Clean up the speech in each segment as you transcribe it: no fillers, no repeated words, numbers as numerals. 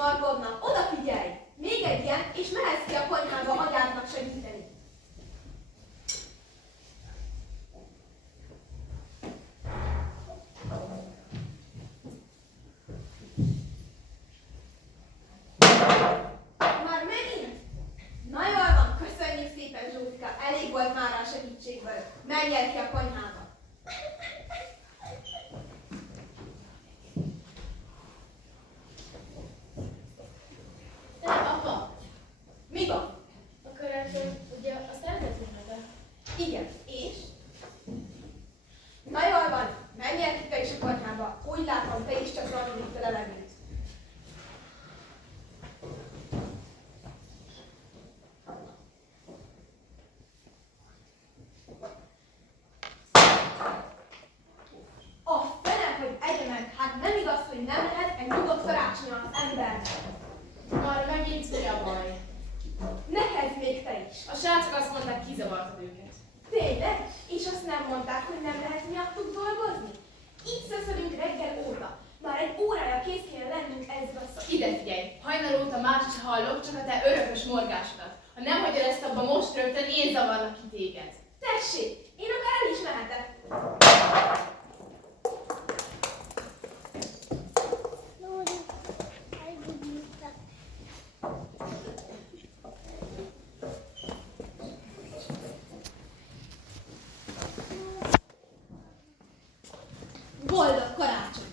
csamarkodnak, odafigyelj! Még egy ilyen, és mehetsz ki a konyhába anyádnak segíteni. Már megint? Na jól van, köszönjük szépen, Zsófika, elég volt már a segítségből. Menjél ki a konyhába. Apa, Mi van? a karácsony, ugye azt eltett volna? Igen, és? Na jól van, menjél ki te is a konyhába. Úgy látom, te is csak rajta itt a levegőt. A fene, hogy egyenek, hát nem igaz, hogy nem lehet egy nyugodt karácsony az embernek. Már megint mi a baj? Ne kezd még te is. A srácok azt mondták, kizavartad őket. Tényleg? És azt nem mondták, hogy nem lehet miattuk dolgozni? Így szöszölünk reggel óta. Már egy órája kész kéne lennünk ezzel a szó. Ide figyelj, hajnal óta más is hallok, csak a te örökös morgásodat. Ha nem hagyod ezt abba most rögtön, én zavarlak ki téged. Tessék, én akár el is mehetek. Boldog karácsonyt!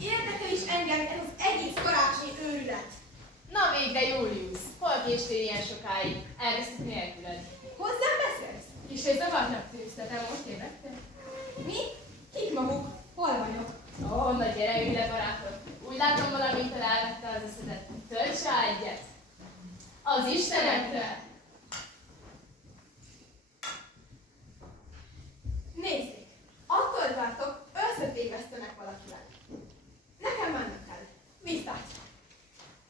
Érdekel is engem ez az egész karácsonyi őrület. Na végre, Július, hol késtél ilyen sokáig? Elvesztek nélküled. Hozzám beszélsz? Kicsit zavarnak tűz, te most ébredtél? Mi? Kik maguk? Hol vagyok? Ó, na gyere, ülj le, barátom. Úgy látom, valamintől elvette az eszedet. Tölts rá egyet. Az Istenekre! Nézzék, attól tartok, összetévesztenek valakivel. Nekem mennem kell. Viszlát!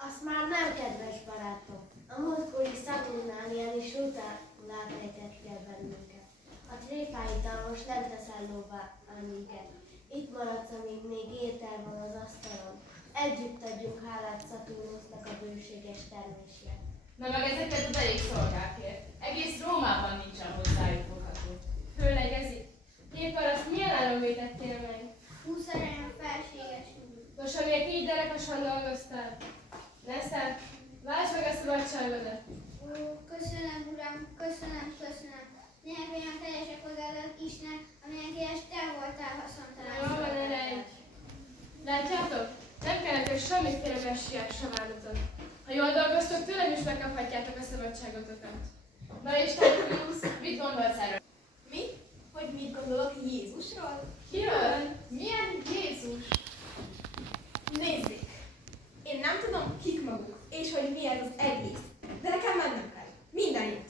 Azt már nem, kedves barátom. A múltkori Szaturnálián is utána rejtett el bennünket. A tréfáiddal most nem teszel lóvá amiket. Itt maradsz, amíg még étel van az asztalon. Együtt adjunk hálát Szaturnusznak a bőséges termésért. Na meg ezeket az elég szolgákért. Egész Rómában nincsen hozzájuk fogható. Főleg ez itt. Képparaszt milyen áron vétettél meg? 20 aranyom felséges úr. Most amiért így derekasan dolgoztál? Neszel, váltsd meg a szabadságodat. Ó, köszönöm, uram, köszönöm. Néhány olyan teljesek hozzáadott Isten, amelyekért te voltál haszontalan. Jól van, eredj. Látjátok? Nem kell nektek semmiféle messiás savánatot. Ha jól dolgoztok, tőlem is megkaphatjátok a szabadságotokat. Na és te, Julius, mit gondolsz erről? Mi? Hogy mit gondolok Jézusról? Kiről? Milyen Jézus? Nézzék! Én nem tudom, kik maguk, és hogy mi ez az egész. De nekem mennem kell. Minden jót!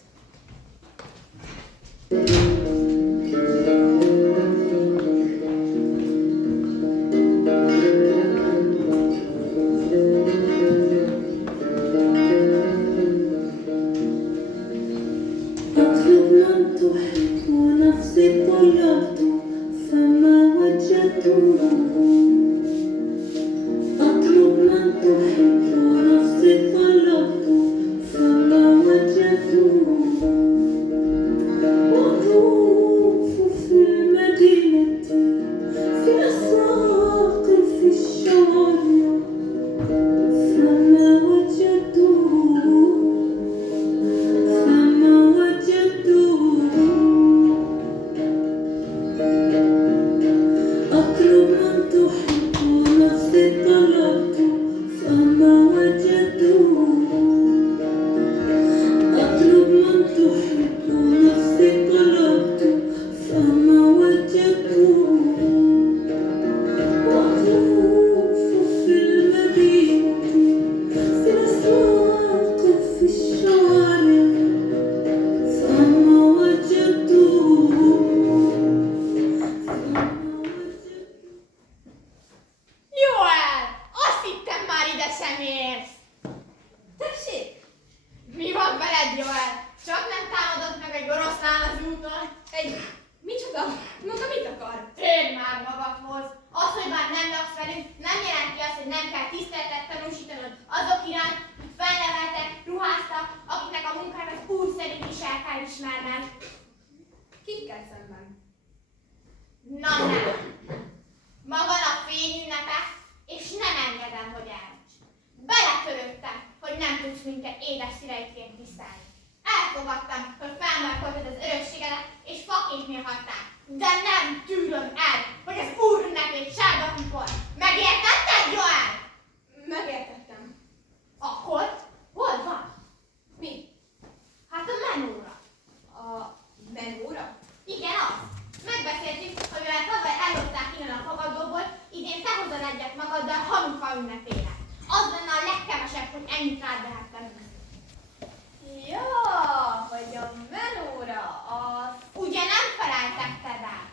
أطلب من تحب نفسي طلبت فما وجدته أطلب من تحب نفسي طلبت فما وجدته وأطوف في المدينة في الأسواق في الشوارع فما وجدته sem érsz. Tessék! Mi van veled, Joel? Csak nem támadott meg egy oroszlán az úton? Micsoda? Maga mit akar? Térj már magadhoz! Az, hogy már nem laksz velünk, nem jelenti azt, hogy nem kell tiszteletet tanúsítanod azok iránt, akik felneveltek, ruháztak, akiknek a munkának úgy szerint is el kell ismerned. Kikkel szemben? Na nem! Maga a fényünnepe, és nem engedem, hogy elmúcs. Beletörődtem, hogy nem tudsz minket édes szíreidként tisztelni. Elfogadtam, hogy felmarkoltad az örökségedet, és faként nyomhattál. De nem tűröm el, hogy az úr ünnepét sárga pikor. Megértetted, Joel? Megértettem. Akkor hol van? Mi? Hát a menóra. A menóra? Igen, az. Megbeszéltük, hogy mivel tavaly ellopták innen a fogadóból, idén te hozod egyet magaddal Hanuka ünnepére. Az lenne a legkevesebb, hogy ennyit rád vehettem. Ja, hogy a menóra az... Ugye nem feleltetted el?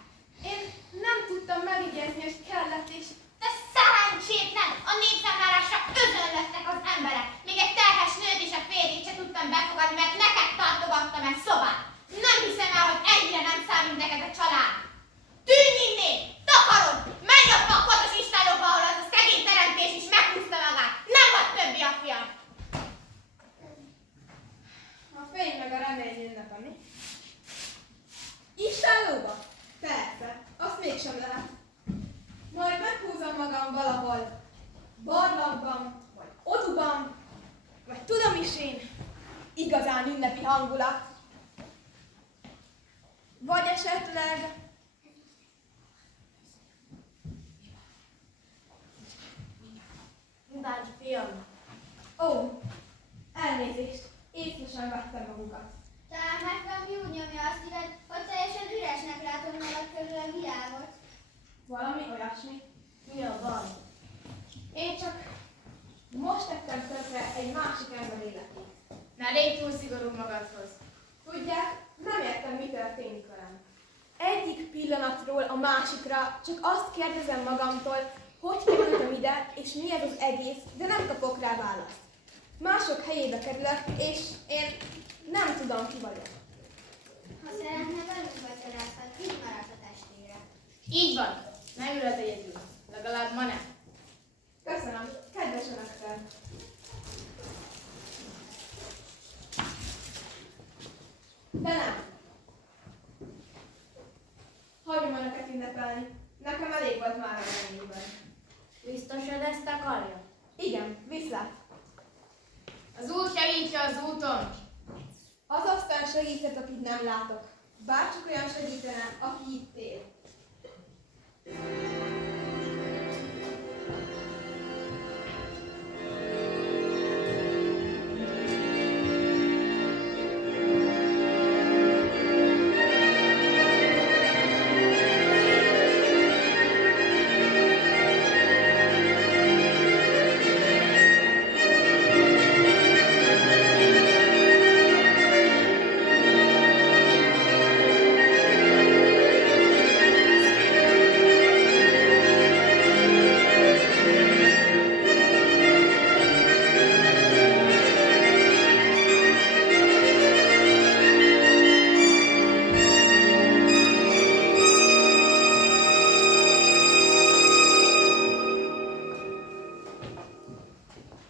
Én nem tudtam megjegyezni, hogy kellett, és De szerencsétlen! A népszámlálásra özönlöttek az emberek. Még egy terhes nőt és a férjét se tudtam befogadni, mert neked tartogattam egy szobát. Nem hiszem el, hogy ennyire nem számít neked a család. Tűnj innét! Takarod! Menj abba a kotos istálóba, ahol az a szegény teremtés is meghúzta magát. Nem vagy többi a fiam. a fény meg a remény ünnepe, mi? Istálóba? Persze, azt mégsem lehet. Majd meghúzom magam valahol, barlangban, vagy oduban, vagy tudom is én, igazán ünnepi hangulat. Vagy esetleg... Bácsi fiam, Ó, elnézést, észre sem vettem magukat. Talán már valami úgy nyomja azt írod, hogy teljesen üresnek látom magad körül a világot. Valami olyasmi. mi a baj? Én csak most tettem tönkre egy másik ember életét. Ne légy túl szigorú magadhoz. Tudják, nem értem, mi történik velem. Egyik pillanatról a másikra csak azt kérdezem magamtól, hogy kerültem ide, és mi ez az egész, de nem kapok rá választ. Mások helyébe kerülök, és én nem tudom, ki vagyok. Ha szeretne velünk vacsorázhat, itt maradt a testvére. Így van. Ne ülhet egyedül. Legalább ma nem. Köszönöm, kedves önökkel. De nem. Hagyom önöket ünnepelni. Nekem elég volt már a reményében. Biztosan ezt akarja? Igen, viszlát. Az úr segítse az úton. Az aztán segíthet, akit nem látok. Bárcsak olyan segítene, aki itt él.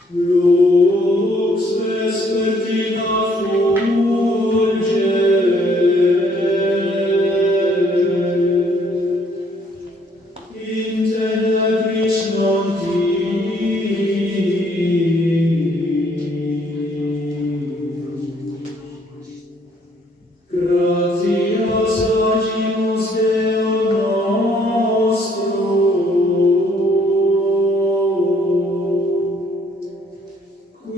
Lux vespertina fulge, in tenebris non gratias agimus Deo nostro, qui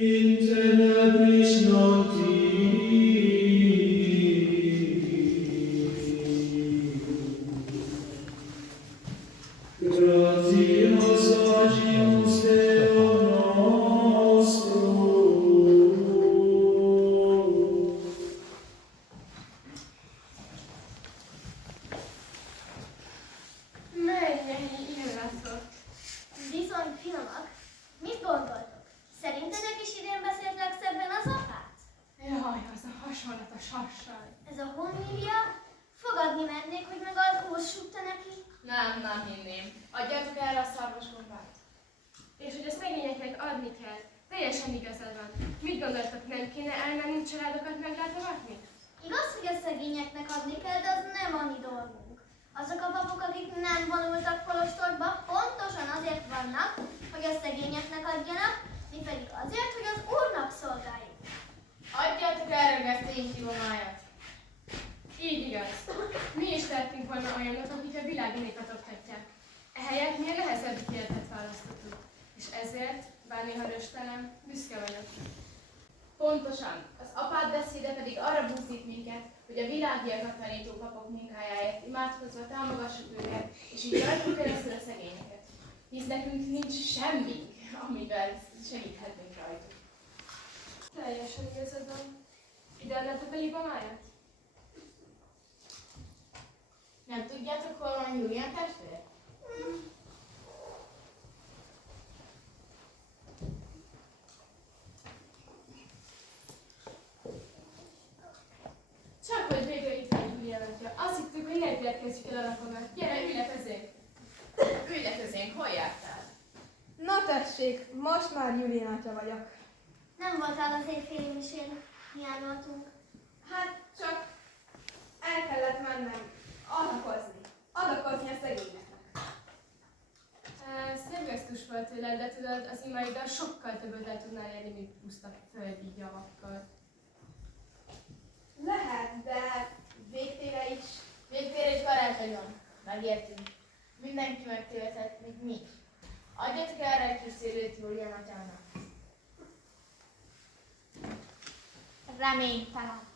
in tenebris noctis. Gratias agimus Deo nostro. Mennyi illatok! Bizony finomak. Mit gondoltok? Szerintetek is idén beszélt legszebben az apát? Jaj, az a hasonlatos hassaj! Ez a honmillia? Fogadni mernék, hogy meg az ósz súgta neki? Nem hinném. Adjátok erre a szarvasgombát. És hogy a szegényeknek adni kell. Teljesen igazad van. Mit gondoltak, nem kéne elmenni családokat meglátogatni? Igaz, hogy a szegényeknek adni kell, de az nem a mi dolgunk. Azok a papok, akik nem vonultak kolostorba, pontosan azért vannak, hogy a szegényeknek adjanak, mi pedig azért, hogy az Úrnak szolgáljuk. Adjátok erre a gesztény kivomáját. Így igaz. Mi is tettünk volna olyanok, akik a világ énéket oktatják. Ehelyett mi a nehezebb életet választottuk. És ezért, bár néha röstelem, büszke vagyok. Pontosan. Az apád beszéde pedig arra buzdít minket, hogy a világiakat tanító papok munkájáért imádkozva támogassuk őket, és így rajtuk keresztül a szegényeket. Hisz nekünk nincs semmi, amivel segíthetnénk rajtuk. Teljesen igazad van. Ide adnátok a libamáját? Nem tudjátok, hol van Julián testvér? Csak hogy végre itt van Julián atya. Azt hittük, hogy ne érkezzük el a napomat. Gyere, ülj le közénk! Ülj le közénk, hol jártál? Na tessék, most már Julián atya vagyok. Nem voltál az éjféli misén, hiányoltunk. Hát csak el kellett mennem adakozni a szegényeknek. Szép gesztus volt tőled, de tudod, az imaiddal sokkal többet el tudnál érni, mint puszta földi javakkal. Lehet, de végtére is. Végtére egy karácsony van. Megértünk. Mindenki megtévedhet, még mi. Adjatok erre egy kis szélét Julián atyának. Reménytelen.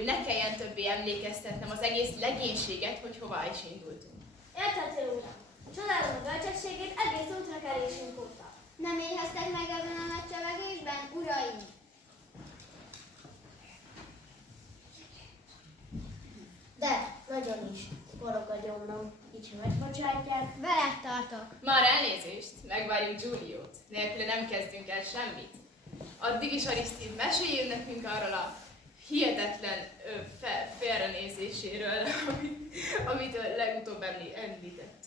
hogy ne kelljen többé emlékeztetnem az egész legénységet, hogy hová is indultunk. Érthető, uram. Csodálom a bölcsességét egész útra kerésünk óta. Nem éheztek meg ebben a nagy csevegésben, uraim? De, nagyon is. Forog a gyomrom. Így, ha megbocsátják. Veled tartok. Már elnézést, megvárjuk Giuliót. Nélküle nem kezdünk el semmit. Addig is Arisztid, meséljél nekünk arról a hihetetlen félrenézéséről, amit legutóbb említett.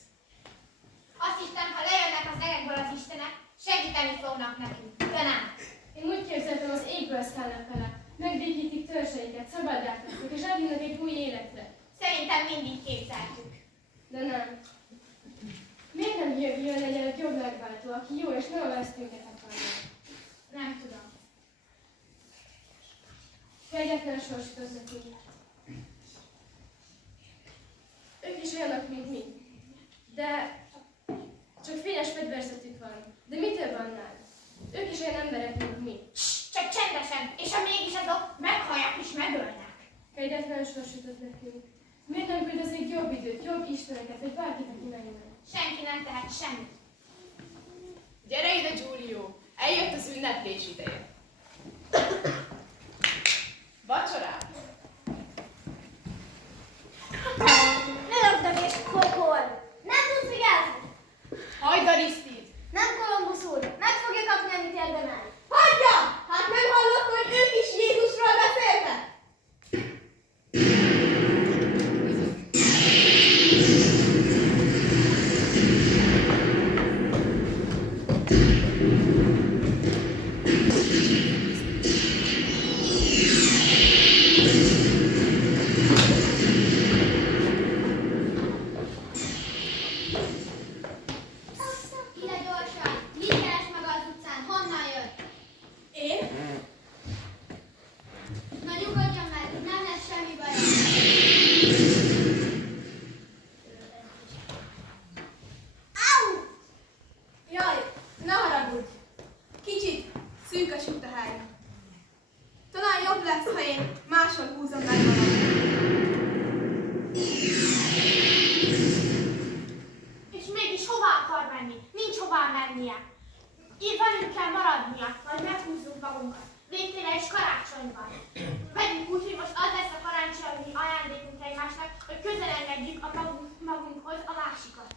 Azt hittem, ha lejönnek az erekből az istenek, segíteni fognak nekünk. De nem. Én úgy képzeltem, az égből szállnak vele. Megvédítik törzseiket, szabaddá tesznek, és elvinnak egy új életre. Szerintem mindig képzeltük. De nem. Miért nem jön egy jobb megváltó, aki jó és nem a vesztünket akarja? Nem tudom. Kegyetlen sorsot az nekünk. Ők is olyanok, mint mi. De csak fényes fegyverzetük van. De mitől annál? Ők is olyan emberek, mint mi. Csak csendesen, és ha mégis azok meghallják és megölnek. Kegyetlen sorsot ad nekünk. Miért nem küldözik jobb időt, jobb isteneket, vagy bárkit, aki megjön? Senki nem tehet semmit. Gyere ide, Giulio! Eljött az ünneplés ideje. Vacsorát! Lelökdögés, pokol! Nem tudsz vigyázni? Hagyd, Arisztid! Nem, Kolumbusz úr! Meg fogja kapni, amit érdemel! Hagyja! Hát nem hallott, hogy ők is Jézusról beszéltek? Ide gyorsan! Mit keres meg az utcán? Honnan jött? Én? Na nyugodjon meg, nem lesz semmi baj. Au! Jaj, ne haragudj! Kicsit szűk a sutahány. Talán jobb lesz, ha én máshol húzom meg magam. És mégis hová akar menni? Nincs hová mennie. Így velünk kell maradnia, majd meghúzzuk magunkat. Végtére is karácsony van. Vegyünk úgy, hogy most az lesz a karácsonyi ajándékunk egymásnak, hogy közel engedjük a magunkhoz a másikat.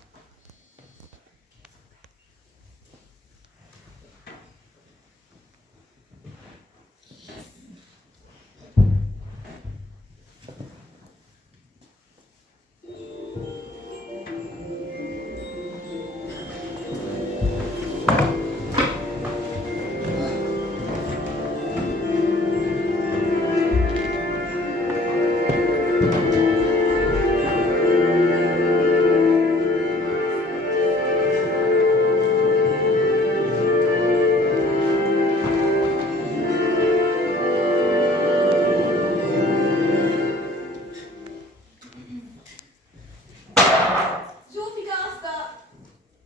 Zsófika, azt a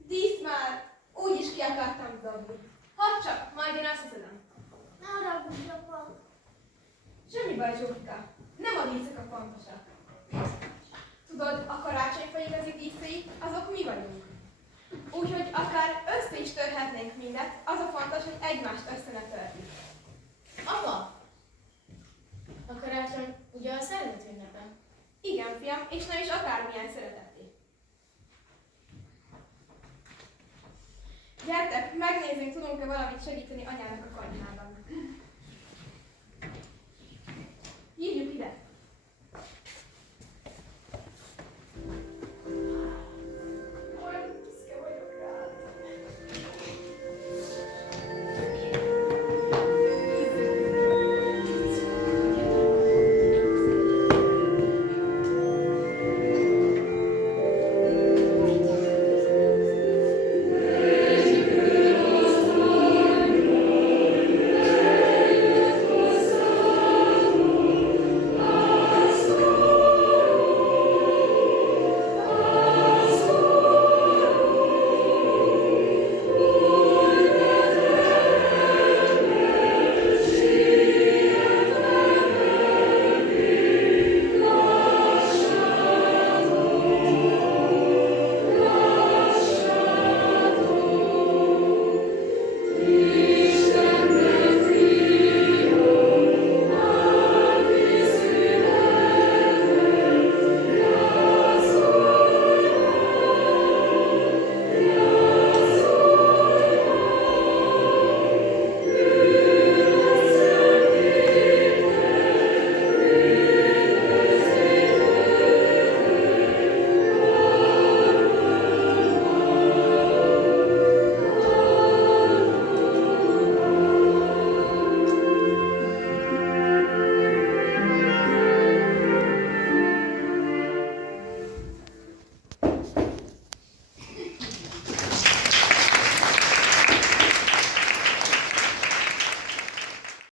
díszt már úgy is ki akartam dobni. Hadd csak, majd én összeszedem. Ne haragudj, apa! Semmi baj, Zsófika. Nem a díszek a fontosak. Tudod, a karácsonyfa igazi díszei, azok mi vagyunk. Úgyhogy akár össze is törhetnénk mindet, az a fontos, hogy egymást össze ne törjük. Apa! A karácsony ugye a szellőt ünnepe? Igen, fiam, és nem is akármilyen szeretetté. Gyertek, megnézzünk, tudunk-e valamit segíteni anyának a konyhában. Hívjuk ide!